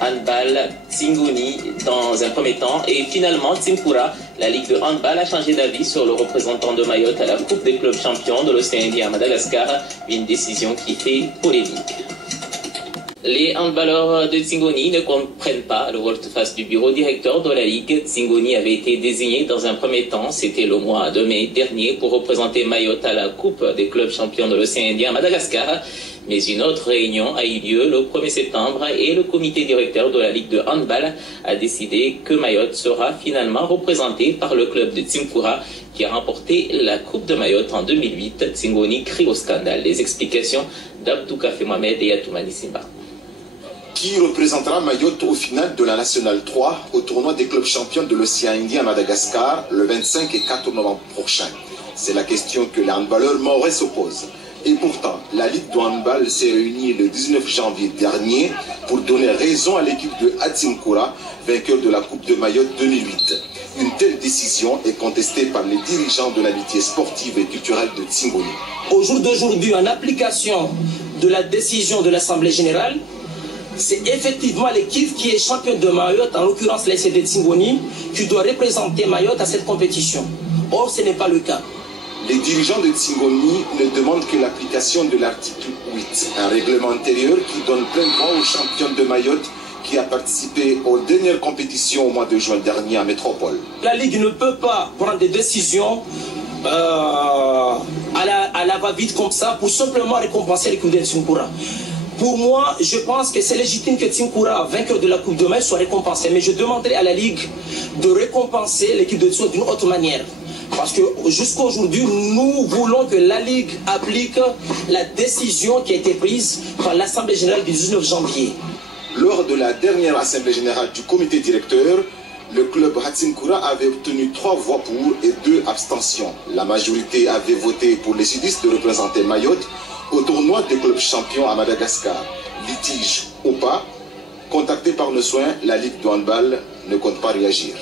handball Tsingoni dans un premier temps. Et finalement, Tsinkura, la Ligue de handball, a changé d'avis sur le représentant de Mayotte à la Coupe des clubs champions de l'océan Indien à Madagascar. Une décision qui fait polémique. Les handballeurs de Tsingoni ne comprennent pas le volte-face du bureau directeur de la Ligue. Tsingoni avait été désigné dans un premier temps, c'était le mois de mai dernier, pour représenter Mayotte à la Coupe des clubs champions de l'océan Indien à Madagascar. Mais une autre réunion a eu lieu le 1er septembre et le comité directeur de la Ligue de handball a décidé que Mayotte sera finalement représenté par le club de Tsinkura qui a remporté la Coupe de Mayotte en 2008. Tsingoni crie au scandale. Les explications d'Abdou Kafé Mohamed et Atoumani Simba. Qui représentera Mayotte au final de la Nationale 3 au tournoi des clubs champions de l'océan Indien à Madagascar le 25 et 4 novembre prochain? C'est la question que les handballeurs mahorais se posent. Et pourtant, la Ligue de handball s'est réunie le 19 janvier dernier pour donner raison à l'équipe de Tsinkura, vainqueur de la Coupe de Mayotte 2008. Une telle décision est contestée par les dirigeants de l'amitié sportive et culturelle de Tsingoni. Au jour d'aujourd'hui, en application de la décision de l'Assemblée générale, c'est effectivement l'équipe qui est championne de Mayotte, en l'occurrence l'ASD Tsingoni, qui doit représenter Mayotte à cette compétition. Or, ce n'est pas le cas. Les dirigeants de Tsingoni ne demandent que l'application de l'article 8, un règlement intérieur qui donne plein droit aux championnes de Mayotte qui a participé aux dernières compétitions au mois de juin dernier à Métropole. La Ligue ne peut pas prendre des décisions à la va-vite comme ça pour simplement récompenser l'équipe de Tsinkura. Pour moi, je pense que c'est légitime que Tsinkura, vainqueur de la Coupe de Mayotte, soit récompensé. Mais je demanderai à la Ligue de récompenser l'équipe de Tsinkura d'une autre manière. Parce que jusqu'à aujourd'hui, nous voulons que la Ligue applique la décision qui a été prise par l'Assemblée générale du 19 janvier. Lors de la dernière Assemblée générale du comité directeur, le club Tsinkura avait obtenu 3 voix pour et 2 abstentions. La majorité avait voté pour les sudistes de représenter Mayotte au tournoi des clubs champions à Madagascar. Litige ou pas, contacté par nos soins, la Ligue de handball ne compte pas réagir.